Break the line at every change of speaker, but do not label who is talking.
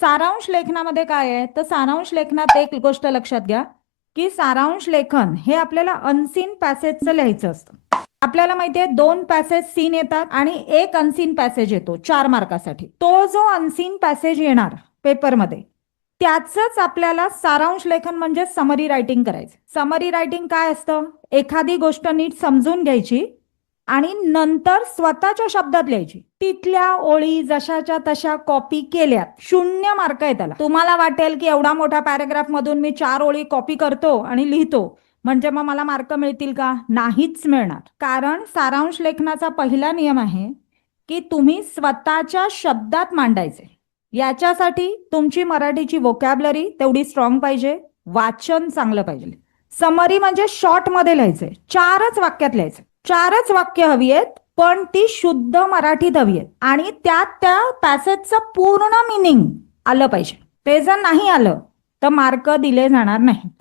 सारांश लेखनामध्ये काय आहे? तर सारांश लेखनात एक गोष्ट लक्षात घ्या की सारांश लेखन हे आपल्याला अनसीन पॅसेजचं लिहायचं असतं. आपल्याला माहितीये दोन पॅसेज सीन येतात आणि एक अनसीन पॅसेज येतो चार मार्कासाठी. तो जो अनसीन पॅसेज येणार पेपरमध्ये त्याचंच आपल्याला सारांश लेखन म्हणजे समरी रायटिंग करायचं. समरी रायटिंग काय असतं? एखादी गोष्ट नीट समजून घ्यायची आणि नंतर स्वतःच्या शब्दात लिहायची. तिथल्या ओळी जशाच्या तशा कॉपी केल्यात. शून्य मार्क आहे त्याला. तुम्हाला वाटेल की एवढा मोठा पॅरेग्राफ मधून मी चार ओळी कॉपी करतो आणि लिहितो. म्हणजे मग मला मार्क मिळतील का? नाहीच मिळणार. कारण सारांश लेखनाचा पहिला नियम आहे की तुम्ही स्वतःच्या शब्दात मांडायचे. याच्यासाठी तुमची मराठीची वोकॅबलरी तेवढी स्ट्रॉंग पाहिजे. वाचन चांगलं पाहिजे. समरी म्हणजे शॉर्टमध्ये लिहायचंय चारच वाक्यात लिहायचे. चारच वाक्य हवी आहेत पण ती शुद्ध मराठीत हवी आहेत. आणि त्यात त्या पॅसेजचं पूर्ण मिनिंग आलं पाहिजे. ते जर नाही आलं तर मार्क दिले जाणार नाहीत.